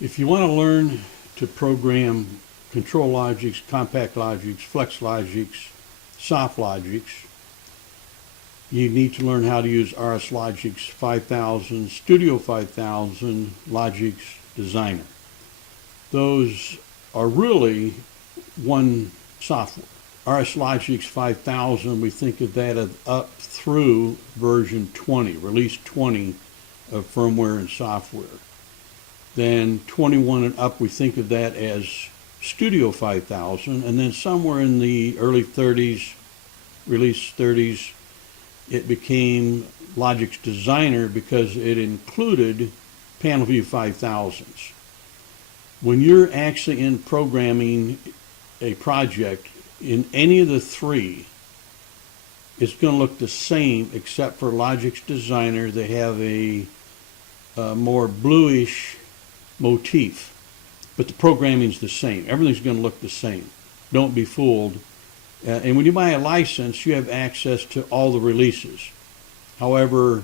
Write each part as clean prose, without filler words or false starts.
If you want to learn to program control Logix, compact Logix, flex Logix, soft Logix, you need to learn how to use RSLogix5000, Studio5000, Logix Designer. Those are really one software. RSLogix5000, we think of that as up through version 20, release 20 of firmware and software. Then 21 and up, we think of that as Studio5000, and then somewhere in the early 30s, release 30s, it became Logix Designer because it included panel view 5000s. When you're actually in programming a project in any of the three, it's going to look the same except for Logix Designer. They have a more bluish motif, but the programming's the same. Everything's going to look the same. Don't be fooled. And when you buy a license, you have access to all the releases. However,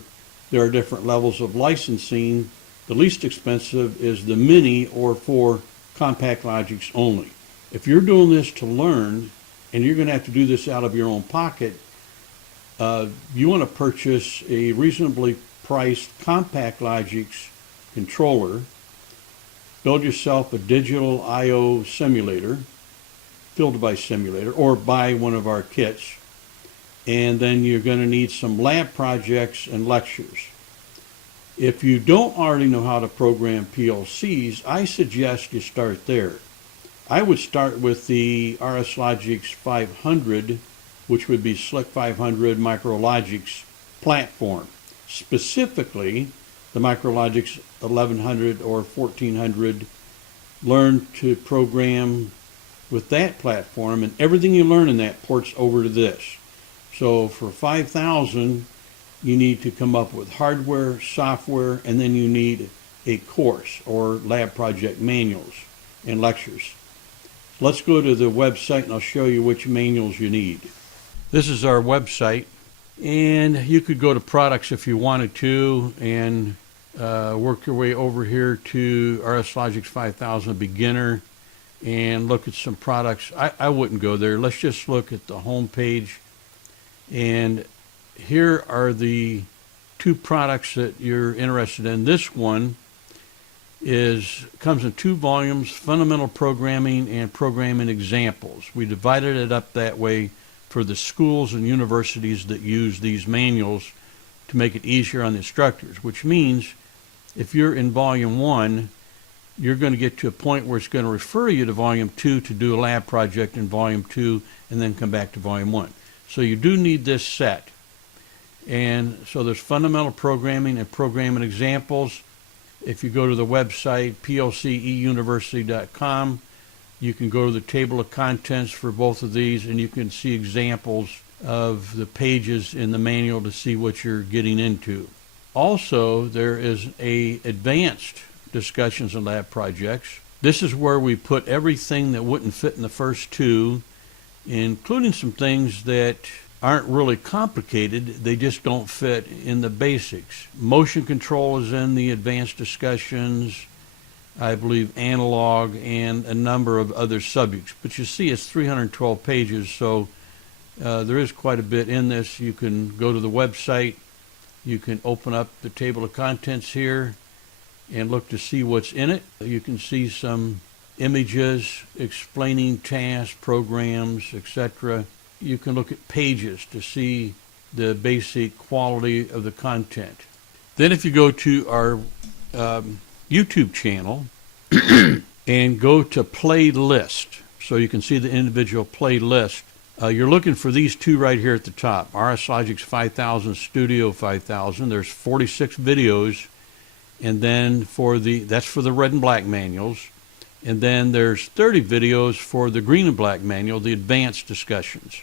there are different levels of licensing. The least expensive is the mini or for compact Logix only. If you're doing this to learn, and you're going to have to do this out of your own pocket, you want to purchase a reasonably priced compact Logix controller, build yourself a digital I/O simulator, field device simulator, or buy one of our kits, and then you're going to need some lab projects and lectures. If you don't already know how to program PLCs, I suggest you start there. I would start with the RSLogix500, which would be Slick 500 MicroLogix platform. Specifically, the MicroLogix 1100 or 1400. Learn to program with that platform, and everything you learn in that ports over to this. So for 5000, you need to come up with hardware, software, and then you need a course or lab project manuals and lectures. Let's go to the website and I'll show you which manuals you need. This is our website, and you could go to products if you wanted to and work your way over here to RSLogix5000 beginner and look at some products. I wouldn't go there. Let's just look at the home page, and here are the two products that you're interested in. This one comes in 2 volumes, Fundamental Programming and Programming Examples. We divided it up that way for the schools and universities that use these manuals to make it easier on the instructors, which means if you're in volume 1, you're going to get to a point where it's going to refer you to volume 2 to do a lab project in volume 2 and then come back to volume 1. So you do need this set. And so there's Fundamental Programming and Programming Examples. If you go to the website plceuniversity.com, you can go to the table of contents for both of these, and you can see examples of the pages in the manual to see what you're getting into. Also, there is a advanced discussions and lab projects. This is where we put everything that wouldn't fit in the first 2, including some things that aren't really complicated, they just don't fit in the basics. Motion control is in the advanced discussions, I believe analog, and a number of other subjects. But you see it's 312 pages, so there is quite a bit in this. You can go to the website, you can open up the table of contents here and look to see what's in it. You can see some images explaining tasks, programs, etc. You can look at pages to see the basic quality of the content. Then if you go to our YouTube channel and go to playlist, so you can see the individual playlist, you're looking for these 2 right here at the top, RSLogix5000, Studio5000. There's 46 videos, and then that's for the red and black manuals. And then there's 30 videos for the green and black manual, the advanced discussions.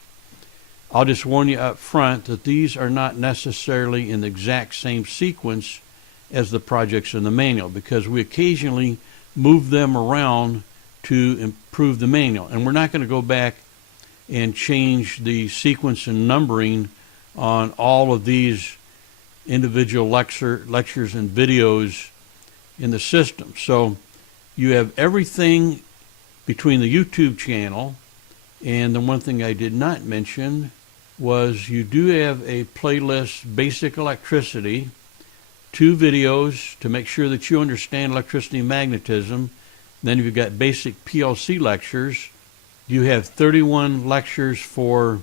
I'll just warn you up front that these are not necessarily in the exact same sequence as the projects in the manual, because we occasionally move them around to improve the manual. And we're not going to go back and change the sequence and numbering on all of these individual lectures and videos in the system. So You have everything between the YouTube channel, and the one thing I did not mention was you do have a playlist, Basic Electricity, 2 videos to make sure that you understand electricity and magnetism. Then you've got basic PLC lectures. You have 31 lectures for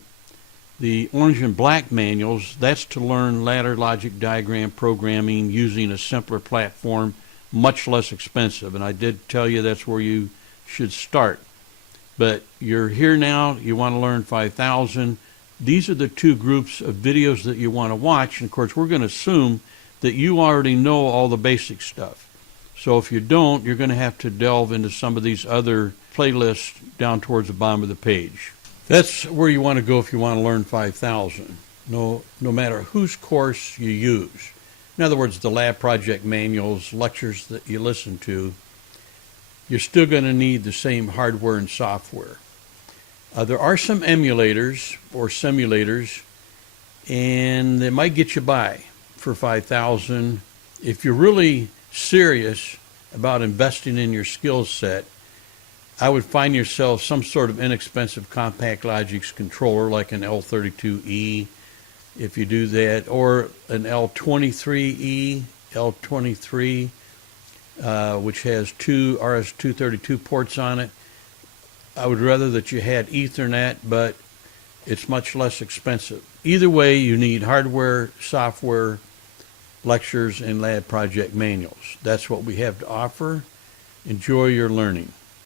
the orange and black manuals. That's to learn ladder logic diagram programming using a simpler platform, much less expensive. And I did tell you that's where you should start. But you're here now, you want to learn 5000. These are the 2 groups of videos that you want to watch. And of course, we're going to assume that you already know all the basic stuff. So if you don't, you're going to have to delve into some of these other playlists down towards the bottom of the page. That's where you want to go if you want to learn 5000, no matter whose course you use. In other words, the lab project manuals, lectures that you listen to, you're still going to need the same hardware and software. There are some emulators or simulators, and they might get you by for 5000. If you're really serious about investing in your skill set, I would find yourself some sort of inexpensive compact Logix controller like an L32E, if you do that, or an L23E, L23, which has 2 RS-232 ports on it. I would rather that you had Ethernet, but it's much less expensive. Either way, you need hardware, software, lectures, and lab project manuals. That's what we have to offer. Enjoy your learning.